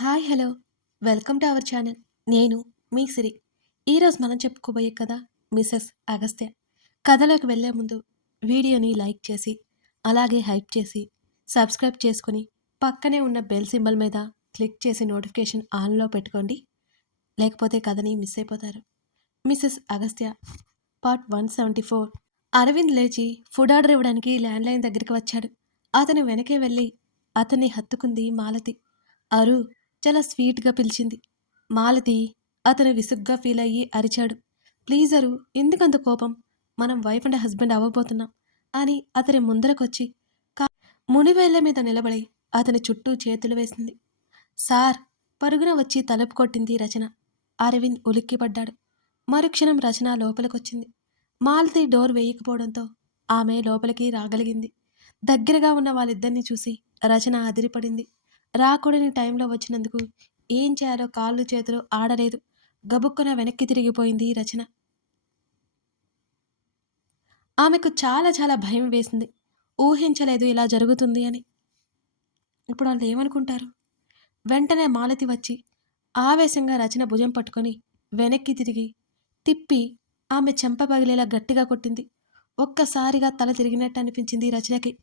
Hi hello welcome to our channel. నేను మీ సిరి. ఈరోజు మనం చెప్పుకోబోయే కథ మిసెస్ అగస్త్య. కథలోకి వెళ్ళే ముందు వీడియోని లైక్ చేసి అలాగే హైప్ చేసి సబ్స్క్రైబ్ చేసుకొని పక్కనే ఉన్న బెల్ సింబల్ మీద క్లిక్ చేసి నోటిఫికేషన్ ఆన్లో పెట్టుకోండి. లేకపోతే కథని మిస్ అయిపోతారు. Mrs Agastya part 174. అరవింద్ లేచి ఫుడ్ ఆర్డర్ ఇవ్వడానికి ల్యాండ్లైన్ దగ్గరికి వచ్చాడు. అతను వెనకే వెళ్ళి అతన్ని హత్తుకుంది మాలతి. అరు చాలా స్వీట్గా పిలిచింది. మాలతి అతను విసుగ్గా ఫీల్ అయ్యి అరిచాడు. ప్లీజ్ అరు, ఎందుకంత కోపం? మనం వైఫ్ అండ్ హస్బెండ్ అవ్వబోతున్నాం అని అతని ముందరకొచ్చి మునివేళ్ల మీద నిలబడి అతని చుట్టూ చేతులు వేసింది. సార్, పరుగున వచ్చి తలుపు కొట్టింది రచన. అరవింద్ ఉలిక్కిపడ్డాడు. మరుక్షణం రచన లోపలికొచ్చింది. మాలతి డోర్ వేయకపోవడంతో ఆమె లోపలికి రాగలిగింది. దగ్గరగా ఉన్న వాళ్ళిద్దరినీ చూసి రచన అదిరిపడింది. రాకూడని టైంలో వచ్చినందుకు ఏం చేయాలో కాళ్ళు చేతులు ఆడలేదు. గబుక్కున వెనక్కి తిరిగిపోయింది రచన. ఆమెకు చాలా చాలా భయం వేసింది. ఊహించలేదు ఇలా జరుగుతుంది అని. ఇప్పుడు వాళ్ళు ఏమనుకుంటారు? వెంటనే మాలతి వచ్చి ఆవేశంగా రచన భుజం పట్టుకొని వెనక్కి తిప్పి ఆమె చెంప పగిలేలా గట్టిగా కొట్టింది. ఒక్కసారిగా తల తిరిగినట్టు అనిపించింది రచనకి.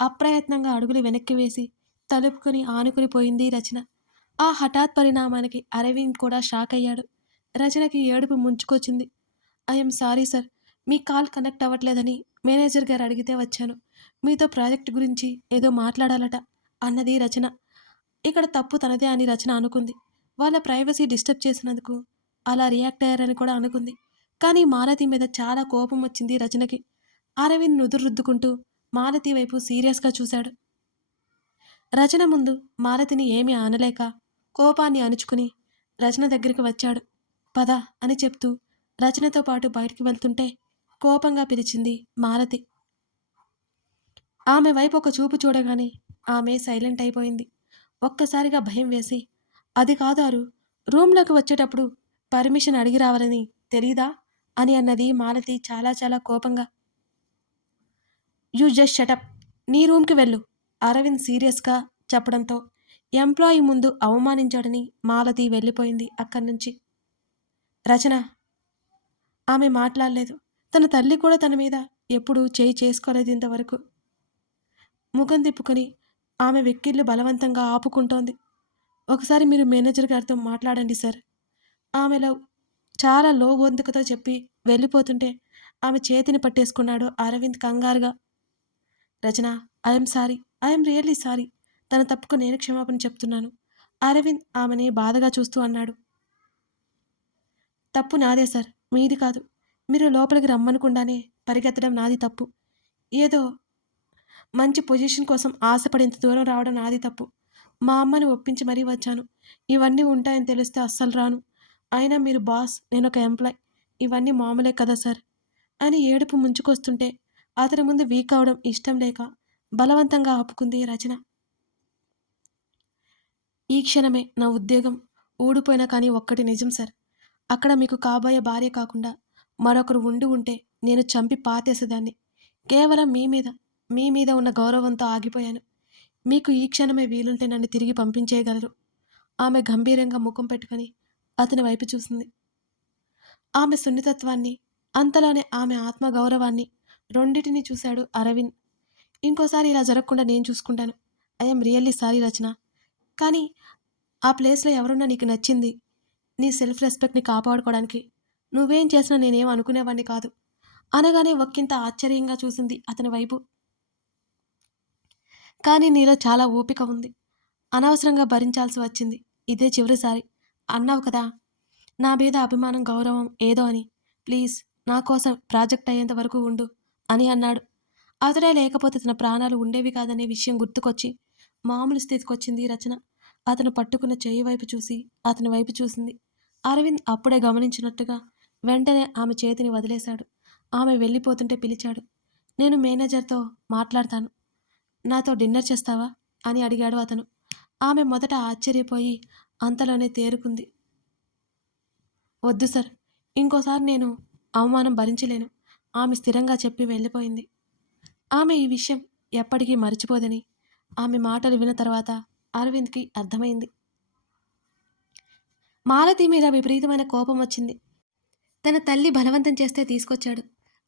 అప్రయత్నంగా అడుగులు వెనక్కి వేసి తలుపుకొని ఆనుకుని పోయింది రచన. ఆ హఠాత్ పరిణామానికి అరవింద్ కూడా షాక్ అయ్యాడు. రచనకి ఏడుపు ముంచుకొచ్చింది. ఐఎమ్ సారీ సార్, మీ కాల్ కనెక్ట్ అవ్వట్లేదని మేనేజర్ గారు అడిగితే వచ్చాను. మీతో ప్రాజెక్ట్ గురించి ఏదో మాట్లాడాలట అన్నది రచన. ఇక్కడ తప్పు తనదే అని రచన అనుకుంది. వాళ్ళ ప్రైవసీ డిస్టర్బ్ చేసినందుకు అలా రియాక్ట్ అయ్యారని కూడా అనుకుంది. కానీ మాలతి మీద చాలా కోపం వచ్చింది రచనకి. అరవింద్ నుదురు రుద్దుకుంటూ మాలతి వైపు సీరియస్గా చూశాడు. రచన ముందు మాలతిని ఏమీ ఆనలేక కోపాన్ని అణుచుకుని రచన దగ్గరికి వచ్చాడు. పద అని చెప్తూ రచనతో పాటు బయటికి వెళ్తుంటే కోపంగా పిలిచింది మాలతి. ఆమె వైపు ఒక చూపు చూడగానే ఆమె సైలెంట్ అయిపోయింది. ఒక్కసారిగా భయం వేసి, అది కాదారు, రూమ్లోకి వచ్చేటప్పుడు పర్మిషన్ అడిగి రావాలని తెలీదా అని అన్నది మాలతి చాలా చాలా కోపంగా. యూ జస్ట్ షటప్, నీ రూమ్కి వెళ్ళు, అరవింద్ సీరియస్గా చెప్పడంతో ఎంప్లాయీ ముందు అవమానించాడని మాలతి వెళ్ళిపోయింది అక్కడి నుంచి. రచన ఆమె మాట్లాడలేదు. తన తల్లి కూడా తన మీద ఎప్పుడూ చేయి చేసుకోలేదు ఇంతవరకు. ముఖం తిప్పుకొని ఆమె వెక్కిళ్ళు బలవంతంగా ఆపుకుంటోంది. ఒకసారి మీరు మేనేజర్ గారితో మాట్లాడండి సార్. ఆమెలో చాలా లో గొంతుకతో చెప్పి వెళ్ళిపోతుంటే ఆమె చేతిని పట్టేసుకున్నాడు అరవింద్ కంగారుగా. Rachana, I'm sorry, I'm really sorry. తన తప్పుకు నేను క్షమాపణ చెప్తున్నాను. అరవింద్ ఆమెని బాధగా చూస్తూ అన్నాడు. తప్పు నాదే సార్, మీది కాదు. మీరు లోపలికి రమ్మనకుండానే పరిగెత్తడం నాది తప్పు. ఏదో మంచి పొజిషన్ కోసం ఆశపడేంత దూరం రావడం నాది తప్పు. మా అమ్మని ఒప్పించి మరీ వచ్చాను. ఇవన్నీ ఉంటాయని తెలిస్తే అస్సలు రాను. అయినా మీరు బాస్, నేను ఒక ఎంప్లాయ్, ఇవన్నీ మామూలే కదా సార్ అని ఏడుపు ముంచుకొస్తుంటే అతని ముందు వీక్ అవడం ఇష్టం లేక బలవంతంగా ఆపుకుంది రచన. ఈ క్షణమే నా ఉద్యోగం ఊడిపోయినా కానీ ఒక్కటి నిజం సార్, అక్కడ మీకు కాబోయే భార్య కాకుండా మరొకరు ఉంటే నేను చంపి పాతేసేదాన్ని. కేవలం మీ మీద ఉన్న గౌరవంతో ఆగిపోయాను. మీకు ఈ క్షణమే వీలుంటే నన్ను తిరిగి పంపించేయగలరు. ఆమె గంభీరంగా ముఖం పెట్టుకొని అతని వైపు చూసింది. ఆమె సున్నితత్వాన్ని, అంతలోనే ఆమె ఆత్మగౌరవాన్ని రెండిటిని చూశాడు అరవింద్. ఇంకోసారి ఇలా జరగకుండా నేను చూసుకుంటాను. ఐఎమ్ రియల్లీ సారీ రచన. కానీ ఆ ప్లేస్లో ఎవరున్నా నీకు నచ్చింది, నీ సెల్ఫ్ రెస్పెక్ట్ని కాపాడుకోవడానికి నువ్వేం చేసినా నేనేం అనుకునేవాడిని కాదు అనగానే ఒక్కింత ఆశ్చర్యంగా చూసింది అతని వైపు. కానీ నీలో చాలా ఓపిక ఉంది. అనవసరంగా భరించాల్సి వచ్చింది. ఇదే చివరిసారి. అన్నావు కదా నా మీద అభిమానం, గౌరవం ఏదో అని. ప్లీజ్ నా కోసం ప్రాజెక్ట్ అయ్యేంత వరకు ఉండు అని అన్నాడు. అతడే లేకపోతే తన ప్రాణాలు ఉండేవి కాదనే విషయం గుర్తుకొచ్చి మామూలు స్థితికొచ్చింది రచన. అతను పట్టుకున్న చెయ్యి వైపు చూసి అతని వైపు చూసింది. అరవింద్ అప్పుడే గమనించినట్టుగా వెంటనే ఆమె చేతిని వదిలేశాడు. ఆమె వెళ్ళిపోతుంటే పిలిచాడు. నేను మేనేజర్తో మాట్లాడతాను, నాతో డిన్నర్ చేస్తావా అని అడిగాడు అతను. ఆమె మొదట ఆశ్చర్యపోయి అంతలోనే తేరుకుంది. వద్దు సార్, ఇంకోసారి నేను అవమానం భరించలేను ఆమె స్థిరంగా చెప్పి వెళ్ళిపోయింది. ఆమె ఈ విషయం ఎప్పటికీ మర్చిపోదని ఆమె మాటలు విన్న తర్వాత అరవింద్కి అర్థమైంది. మాలతి మీద విపరీతమైన కోపం వచ్చింది. తన తల్లి బలవంతం చేస్తే తీసుకొచ్చాడు.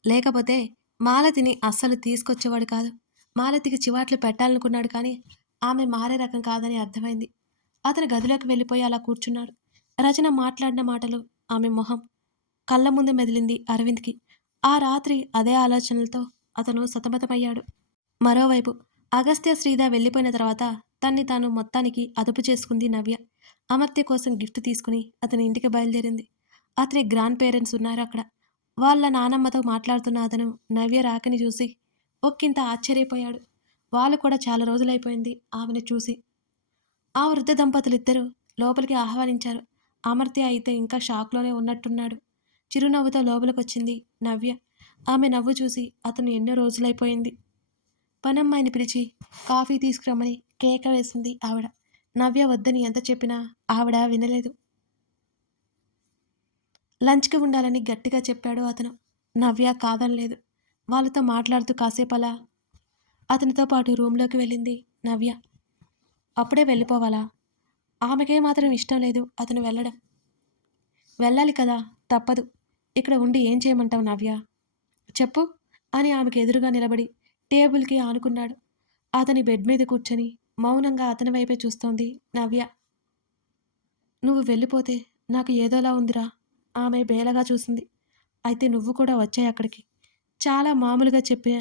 లేకపోతే మాలతిని అస్సలు తీసుకొచ్చేవాడు కాదు. మాలతికి చివాట్లు పెట్టాలనుకున్నాడు కానీ ఆమె మారే రకం కాదని అర్థమైంది. అతను గదిలోకి వెళ్ళిపోయి అలా కూర్చున్నాడు. రచన మాట్లాడిన మాటలు, ఆమె మొహం కళ్ళ ముందు మెదిలింది అరవింద్కి. ఆ రాత్రి అదే ఆలోచనలతో అతను సతమతమయ్యాడు. మరోవైపు అగస్త్య శ్రీధ వెళ్ళిపోయిన తర్వాత తన్ని తాను మొత్తానికి అదుపు చేసుకుంది నవ్య. అమర్త్య కోసం గిఫ్ట్ తీసుకుని అతని ఇంటికి బయలుదేరింది. అతని గ్రాండ్ పేరెంట్స్ ఉన్నారు అక్కడ. వాళ్ళ నానమ్మతో మాట్లాడుతున్న అతను నవ్య రాకని చూసి ఒక్కింత ఆశ్చర్యపోయాడు. వాళ్ళు కూడా చాలా రోజులైపోయింది ఆమెను చూసి. ఆ వృద్ధ దంపతులిద్దరూ లోపలికి ఆహ్వానించారు. అమర్త్య అయితే ఇంకా షాక్లోనే ఉన్నట్టున్నాడు. చిరునవ్వుతో లోపలికొచ్చింది నవ్య. ఆమె నవ్వు చూసి అతను ఎన్నో రోజులైపోయింది. పనమ్మాయిని పిలిచి కాఫీ తీసుకురమ్మని కేక వేసింది ఆవిడ. నవ్య వద్దని ఎంత చెప్పినా ఆవిడ వినలేదు. లంచ్కి ఉండాలని గట్టిగా చెప్పాడు అతను. నవ్య కాదనలేదు. వాళ్ళతో మాట్లాడుతూ కాసేపు అలా అతనితో పాటు రూంలోకి వెళ్ళింది నవ్య. అప్పుడే వెళ్ళిపోవాలా? ఆమెకే మాత్రం ఇష్టం లేదు అతను వెళ్ళడం. వెళ్ళాలి కదా, తప్పదు. ఇక్కడ ఉండి ఏం చేయమంటావు నవ్య? చెప్పు అని ఆమెకు ఎదురుగా నిలబడి టేబుల్కి ఆనుకున్నాడు. అతని బెడ్ మీద కూర్చొని మౌనంగా అతని వైపే చూస్తోంది నవ్య. నువ్వు వెళ్ళిపోతే నాకు ఏదోలా ఉందిరా. ఆమె బేలగా చూసింది. అయితే నువ్వు కూడా వచ్చాయి అక్కడికి. చాలా మామూలుగా చెప్పిన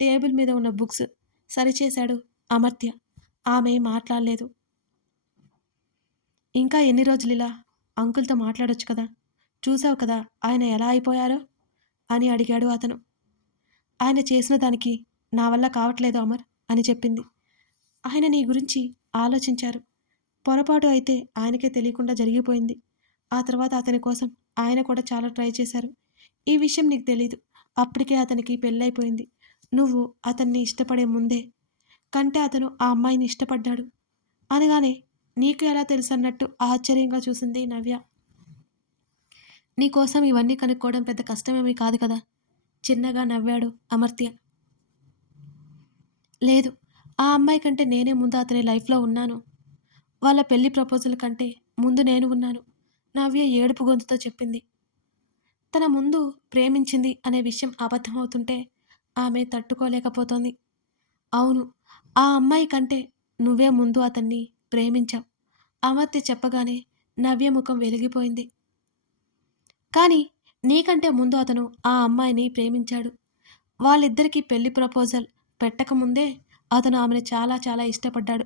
టేబుల్ మీద ఉన్న బుక్స్ సరిచేశాడు అమర్త్య. ఆమె మాట్లాడలేదు. ఇంకా ఎన్ని రోజులిలా? అంకుల్తో మాట్లాడొచ్చు కదా. చూసావు కదా ఆయన ఎలా అయిపోయారో అని అడిగాడు అతను. ఆయన చేసిన దానికి నా వల్ల కావట్లేదు అమర్ అని చెప్పింది. ఆయన నీ గురించి ఆలోచించారు. పొరపాటు అయితే ఆయనకే తెలియకుండా జరిగిపోయింది. ఆ తర్వాత అతని కోసం ఆయన కూడా చాలా ట్రై చేశారు. ఈ విషయం నీకు తెలీదు. అప్పటికే అతనికి పెళ్ళైపోయింది. నువ్వు అతన్ని ఇష్టపడే ముందే కంటే అతను ఆ అమ్మాయిని ఇష్టపడ్డాడు అనగానే నీకు ఎలా తెలుసన్నట్టు ఆశ్చర్యంగా చూసింది నవ్య. నీకోసం ఇవన్నీ కనుక్కోవడం పెద్ద కష్టమేమీ కాదు కదా. చిన్నగా నవ్వాడు అమర్త్య. లేదు, ఆ అమ్మాయి కంటే నేనే ముందు అతని లైఫ్లో ఉన్నాను. వాళ్ళ పెళ్లి ప్రపోజల్ కంటే ముందు నేను ఉన్నాను. నవ్య ఏడుపు గొంతుతో చెప్పింది. తన ముందు ప్రేమించింది అనే విషయం అబద్ధమవుతుంటే ఆమె తట్టుకోలేకపోతోంది. అవును, ఆ అమ్మాయి కంటే నువ్వే ముందు అతన్ని ప్రేమించావు. అమర్త్య చెప్పగానే నవ్య ముఖం వెలిగిపోయింది. కానీ నీకంటే ముందు అతను ఆ అమ్మాయిని ప్రేమించాడు. వాళ్ళిద్దరికీ పెళ్లి ప్రపోజల్ పెట్టకముందే అతను ఆమెను చాలా చాలా ఇష్టపడ్డాడు.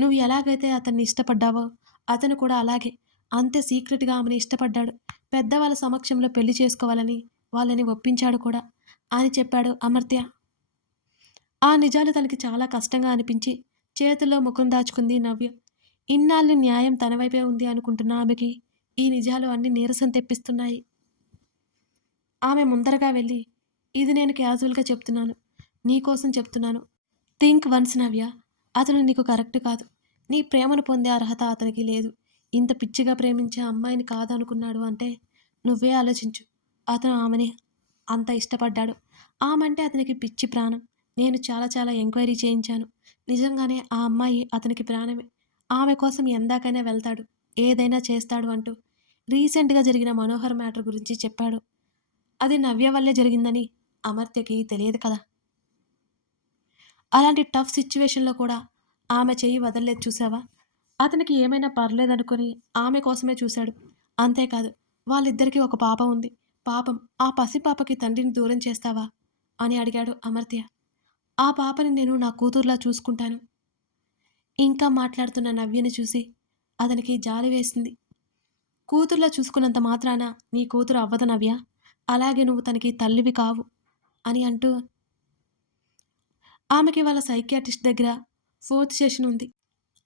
నువ్వు ఎలాగైతే అతన్ని ఇష్టపడ్డావో అతను కూడా అలాగే అంతే సీక్రెట్గా ఆమెను ఇష్టపడ్డాడు. పెద్దవాళ్ళ సమక్షంలో పెళ్లి చేసుకోవాలని వాళ్ళని ఒప్పించాడు కూడా అని చెప్పాడు అమర్త్య. ఆ నిజాలు తనకి చాలా కష్టంగా అనిపించి చేతుల్లో ముఖం దాచుకుంది నవ్య. ఇన్నాళ్ళు న్యాయం తన వైపే ఉంది అనుకుంటున్న ఆమెకి ఈ నిజాలు అన్ని నీరసం తెప్పిస్తున్నాయి. ఆమె ముందరగా వెళ్ళి, ఇది నేను క్యాజువల్గా చెప్తున్నాను. నీకోసం చెప్తున్నాను. థింక్ వన్స్ నవ్య. అతను నీకు కరెక్ట్ కాదు. నీ ప్రేమను పొందే అర్హత అతనికి లేదు. ఇంత పిచ్చిగా ప్రేమించే అమ్మాయిని కాదనుకున్నాడు అంటే నువ్వే ఆలోచించు. అతను ఆమెని అంత ఇష్టపడ్డాడు. ఆమంటే అతనికి పిచ్చి ప్రాణం. నేను చాలా చాలా ఎంక్వైరీ చేయించాను. నిజంగానే ఆ అమ్మాయి అతనికి ప్రాణమే. ఆమె కోసం ఎందాకైనా వెళ్తాడు. ఏదైనా చేస్తాడు అంటూ రీసెంట్గా జరిగిన మనోహర్ మ్యాటర్ గురించి చెప్పాడు. అది నవ్య వల్లే జరిగిందని అమర్త్యకి తెలియదు కదా. అలాంటి టఫ్ సిచ్యువేషన్లో కూడా ఆమె చెయ్యి వదలలేదు చూసావా. అతనికి ఏమైనా పర్లేదనుకుని ఆమె కోసమే చూశాడు. అంతేకాదు, వాళ్ళిద్దరికీ ఒక పాప ఉంది. పాపం ఆ పసిపాపకి తండ్రిని దూరం చేస్తావా అని అడిగాడు అమర్త్య. ఆ పాపని నేను నా కూతుర్లా చూసుకుంటాను. ఇంకా మాట్లాడుతున్న నవ్యని చూసి అతనికి జాలి వేసింది. కూతుర్లా చూసుకున్నంత మాత్రాన నీ కూతురు అవ్వదు నవ్య. అలాగే నువ్వు తనకి తల్లివి కావు అని అంటూ ఆమెకి వాళ్ళ సైకియాట్రిస్ట్ దగ్గర 4th సెషన్ ఉంది.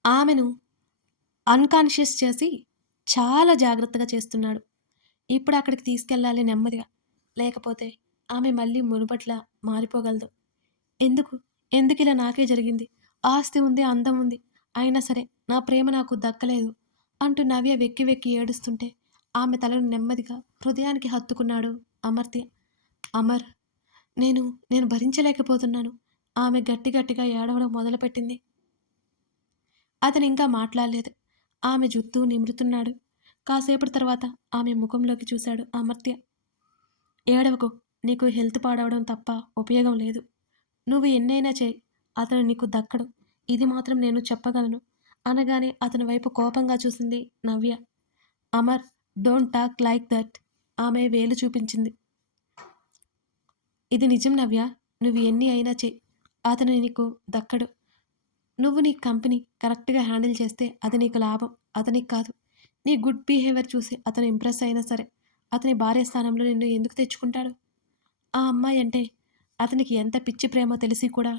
ఆమెను అన్కాన్షియస్ చేసి చాలా జాగ్రత్తగా చేస్తున్నాడు. ఇప్పుడు అక్కడికి తీసుకెళ్ళాలి నెమ్మదిగా. లేకపోతే ఆమె మళ్ళీ మునుపట్లా మారిపోగలదు. ఎందుకు ఎందుకిలా నాకే జరిగింది? ఆస్తి ఉంది, అందం ఉంది. అయినా సరే నా ప్రేమ నాకు దక్కలేదు అంటూ నవ్య వెక్కి వెక్కి ఏడుస్తుంటే ఆమె తలను నెమ్మదిగా హృదయానికి హత్తుకున్నాడు అమర్త్య. అమర్, నేను నేను భరించలేకపోతున్నాను. ఆమె గట్టి గట్టిగా ఏడవడం మొదలుపెట్టింది. అతను ఇంకా మాట్లాడలేదు. ఆమె జుత్తు నిమురుతున్నాడు. కాసేపటి తర్వాత ఆమె ముఖంలోకి చూశాడు అమర్త్య. ఏడవకు. నీకు హెల్త్ పాడవడం తప్ప ఉపయోగం లేదు. నువ్వు ఎన్నైనా చెయ్యి. అతను నీకు దక్కడు. ఇది మాత్రం నేను చెప్పగలను అనగానే అతని వైపు కోపంగా చూసింది Navya. Amar, don't talk like that. ఆమె వేలు చూపించింది. ఇది నిజం నవ్య. నువ్వు ఎన్ని అయినా చెయ్యి. అతను నీకు దక్కడు. నువ్వు నీ కంపెనీ కరెక్ట్‌గా హ్యాండిల్ చేస్తే అది నీకు లాభం. అతనికి కాదు. నీ గుడ్ బిహేవియర్ చూసి అతను ఇంప్రెస్ అయినా సరే, అతని భార్య స్థానంలో నిన్ను ఎందుకు తెచ్చుకుంటాడు? ఆ అమ్మాయి అంటే అతనికి ఎంత పిచ్చి ప్రేమో తెలిసి కూడా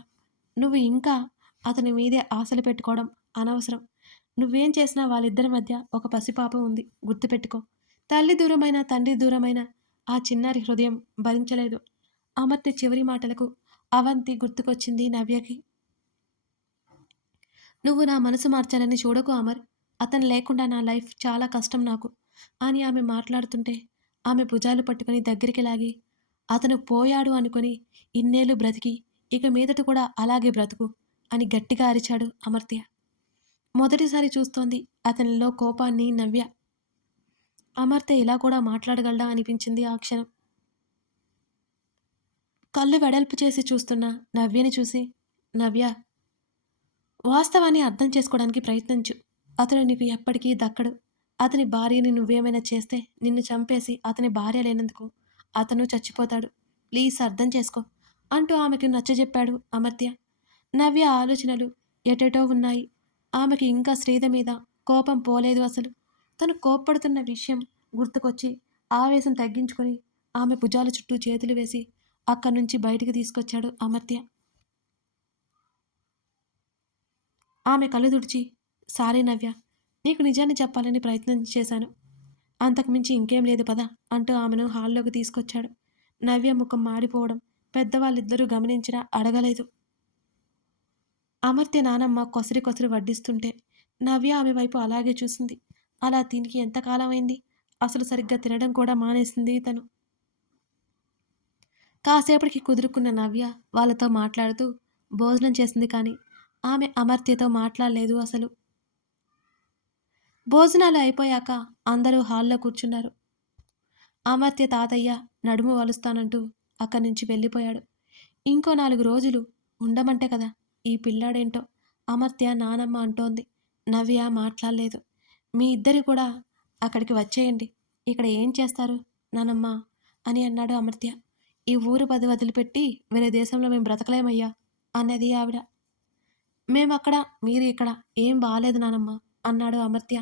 నువ్వు ఇంకా అతని మీదే ఆశలు పెట్టుకోవడం అనవసరం. నువ్వేం చేసినా వాళ్ళిద్దరి మధ్య ఒక పసిపాప ఉంది. గుర్తుపెట్టుకో. తల్లి దూరమైన, తండ్రి దూరమైన ఆ చిన్నారి హృదయం భరించలేదు. అమర్త్య చివరి మాటలకు అవంతి గుర్తుకొచ్చింది నవ్యకి. నువ్వు నా మనసు మార్చాలని చూడకు అమర్. అతను లేకుండా నా లైఫ్ చాలా కష్టం నాకు అని ఆమె మాట్లాడుతుంటే ఆమె భుజాలు పట్టుకుని దగ్గరికి లాగి, అతను పోయాడు అనుకుని ఇన్నేళ్ళు బ్రతికి ఇక మీదట కూడా అలాగే బ్రతుకు అని గట్టిగా అరిచాడు అమర్త్య. మొదటిసారి చూస్తోంది అతనిలో కోపాన్ని నవ్య. అమర్త్య ఇలా కూడా మాట్లాడగలడా అనిపించింది ఆ క్షణం. కళ్ళు వెడల్పు చేసి చూస్తున్న నవ్యని చూసి, నవ్య, వాస్తవాన్ని అర్థం చేసుకోవడానికి ప్రయత్నించు. అతను నీకు ఎప్పటికీ దక్కడు. అతని భార్యని నువ్వేమైనా చేస్తే నిన్ను చంపేసి అతని భార్య లేనందుకు అతను చచ్చిపోతాడు. ప్లీజ్ అర్థం చేసుకో అంటూ ఆమెకు నచ్చజెప్పాడు అమర్త్య. నవ్య ఆలోచనలు ఎటెటో ఉన్నాయి. ఆమెకి ఇంకా శ్రీధ మీద కోపం పోలేదు అసలు. తను కోప్పడుతున్న విషయం గుర్తుకొచ్చి ఆవేశం తగ్గించుకొని ఆమె భుజాల చుట్టూ చేతులు వేసి అక్కడి నుంచి బయటికి తీసుకొచ్చాడు అమర్త్య. ఆమె కళ్ళు తుడిచి, సారీ నవ్య, నీకు నిజాన్ని చెప్పాలని ప్రయత్నం చేశాను. అంతకుమించి ఇంకేం లేదు పద అంటూ ఆమెను హాల్లోకి తీసుకొచ్చాడు. నవ్య ముఖం మాడిపోవడం పెద్దవాళ్ళిద్దరూ గమనించినా అడగలేదు. అమర్త్య నానమ్మ కొసరి కొసరి వడ్డిస్తుంటే నవ్య ఆమె వైపు అలాగే చూసింది. అలా తినికి ఎంతకాలమైంది? అసలు సరిగ్గా తినడం కూడా మానేసింది తను. కాసేపటికి కుదురుకున్న నవ్య వాళ్ళతో మాట్లాడుతూ భోజనం చేసింది కానీ ఆమె అమర్త్యతో మాట్లాడలేదు అసలు. భోజనాలు అయిపోయాక అందరూ హాల్లో కూర్చున్నారు. అమర్త్య తాతయ్య నడుము వలుస్తానంటూ అక్కడి నుంచి వెళ్ళిపోయాడు. ఇంకో 4 రోజులు ఉండమంటే కదా ఈ పిల్లాడేంటో అమర్త్య నానమ్మ అంటోంది. నవ్య మాట్లాడలేదు. మీ ఇద్దరు కూడా అక్కడికి వచ్చేయండి. ఇక్కడ ఏం చేస్తారు నానమ్మ అని అన్నాడు అమర్త్య. ఈ ఊరు పది వదిలిపెట్టి వేరే దేశంలో మేము బ్రతకలేమయ్యా అన్నది ఆవిడ. మేమక్కడ మీరు ఇక్కడ ఏం బాలేదు నానమ్మ అన్నాడు అమర్త్య.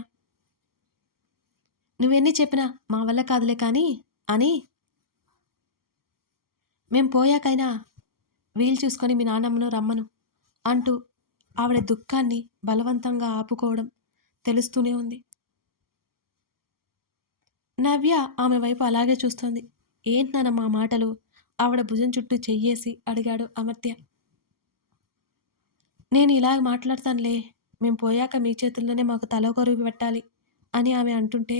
నువ్వెన్ని చెప్పినా మా వల్ల కాదులే కానీ అని మేం పోయాకైనా వీలు చూసుకొని మీ నాన్నమ్మను రమ్మను అంటూ ఆవిడ దుఃఖాన్ని బలవంతంగా ఆపుకోవడం తెలుస్తూనే ఉంది. నవ్య ఆమె వైపు అలాగే చూస్తోంది. ఏంటి నానమ్మ ఆ మాటలు? ఆవిడ భుజం చుట్టూ చెయ్యేసి అడిగాడు అమర్త్య. నేను ఇలాగ మాట్లాడతానులే. మేం పోయాక మీ చేతుల్లోనే మాకు తలకొరువు పెట్టాలి అని ఆమె అంటుంటే,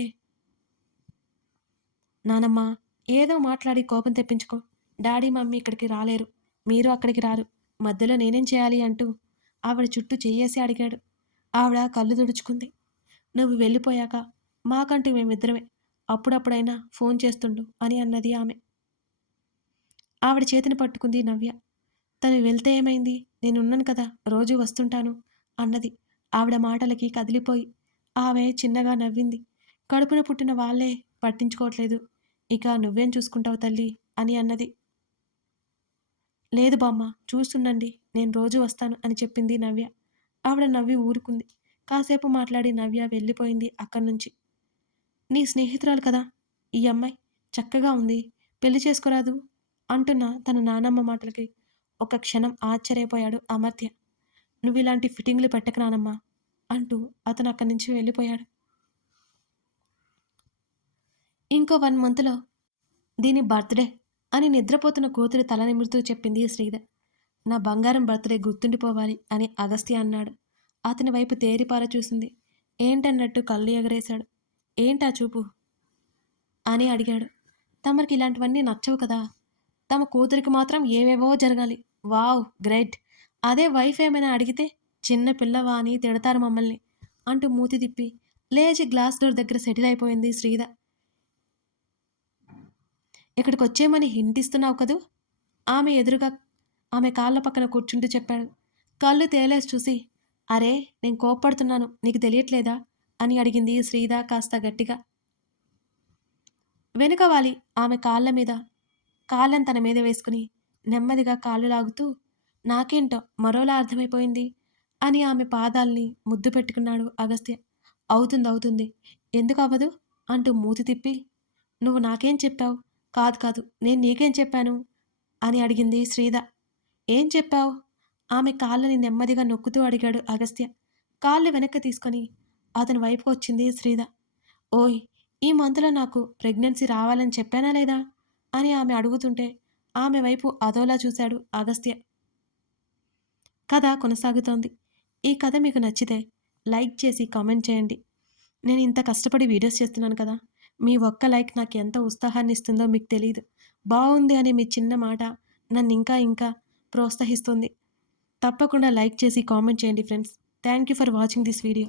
నానమ్మ ఏదో మాట్లాడి కోపం తెప్పించుకో. డాడీ మమ్మీ ఇక్కడికి రాలేరు. మీరు అక్కడికి రారు. మధ్యలో నేనేం చేయాలి అంటూ ఆవిడ చుట్టూ చెయ్యేసి అడిగాడు. ఆవిడ కళ్ళు తుడుచుకుంది. నువ్వు వెళ్ళిపోయాక మాకంటూ మేమిద్దరమే. అప్పుడప్పుడైనా ఫోన్ చేస్తుండు అని అన్నది ఆమె. ఆవిడ చేతిని పట్టుకుంది నవ్య. తను వెళ్తే ఏమైంది? నేనున్నాను కదా, రోజూ వస్తుంటాను అన్నది. ఆవిడ మాటలకి కదిలిపోయి ఆమె చిన్నగా నవ్వింది. కడుపున పుట్టిన వాళ్ళే పట్టించుకోవట్లేదు. ఇక నువ్వేం చూసుకుంటావు తల్లి అని అన్నది. లేదు బామ్మ, చూస్తుండండి, నేను రోజు వస్తాను అని చెప్పింది నవ్య. ఆవిడ నవ్వి ఊరుకుంది. కాసేపు మాట్లాడి నవ్య వెళ్ళిపోయింది అక్కడి నుంచి. నీ స్నేహితురాలు కదా ఈ అమ్మాయి, చక్కగా ఉంది, పెళ్లి చేసుకోరాదు అంటున్న తన నానమ్మ మాటలకి ఒక క్షణం ఆశ్చర్యపోయాడు అమర్త్య. నువ్విలాంటి ఫిట్టింగ్లు పెట్టక నానమ్మా అంటూ అతను అక్కడి నుంచి వెళ్ళిపోయాడు. ఇంకో 1 మంత్లో దీని బర్త్‌డే అని నిద్రపోతున్న కూతురి తల నిమురుతూ చెప్పింది శ్రీధర్. నా బంగారం బర్త్‌డే గుర్తుండిపోవాలి అని అగస్త్య అన్నాడు. అతని వైపు తేరిపార చూసింది. ఏంటన్నట్టు కళ్ళు ఎగరేశాడు. ఏంటా చూపు అని అడిగాడు. తమరికి ఇలాంటివన్నీ నచ్చవు కదా. తమ కూతురికి మాత్రం ఏవేవో జరగాలి. Wow great. అదే వైఫ్ ఏమైనా అడిగితే చిన్న పిల్లవా అని తిడతారు మమ్మల్ని అంటూ మూతి తిప్పి లేచి గ్లాస్ డోర్ దగ్గర సెటిల్ అయిపోయింది శ్రీద. ఇక్కడికొచ్చేయమని హింట్ ఇస్తున్నావు కదూ! ఆమె ఎదురుగా ఆమె కాళ్ళ పక్కన కూర్చుంటూ చెప్పాడు. కళ్ళు తేలేసి చూసి, అరే! నేను కోప్పడుతున్నాను. నీకు తెలియట్లేదా? అని అడిగింది శ్రీద కాస్త గట్టిగా. వెనుక వాలి ఆమె కాళ్ళ మీద కాళ్ళని తన మీద వేసుకుని నెమ్మదిగా కాళ్ళు లాగుతూ, నాకేంటో మరోలా అర్థమైపోయింది అని ఆమె పాదాల్ని ముద్దు పెట్టుకున్నాడు అగస్త్య. అవుతుంది. ఎందుకవ్వదు? అంటూ మూతి తిప్పి, నువ్వు నాకేం చెప్పావు? కాదు. నేను నీకేం చెప్పాను? అని అడిగింది శ్రీద. ఏం చెప్పావు? ఆమె కాళ్ళని నెమ్మదిగా నొక్కుతూ అడిగాడు అగస్త్య. కాళ్ళు వెనక్కి తీసుకొని అతని వైపుకు వచ్చింది శ్రీద. ఓయ్! ఈ మంత్లో నాకు ప్రెగ్నెన్సీ రావాలని చెప్పానా లేదా? అని ఆమె అడుగుతుంటే ఆమె వైపు అదోలా చూశాడు అగస్త్య. కథ కొనసాగుతోంది. ఈ కథ మీకు నచ్చితే లైక్ చేసి కామెంట్ చేయండి. నేను ఇంత కష్టపడి వీడియోస్ చేస్తున్నాను కదా! మీ ఒక్క లైక్ నాకు ఎంత ఉత్సాహాన్ని ఇస్తుందో మీకు తెలీదు. బావుంది అనే మీ చిన్న మాట నన్ను ఇంకా ప్రోత్సహిస్తుంది. తప్పకుండా లైక్ చేసి కామెంట్ చేయండి friends. Thank you for watching this video.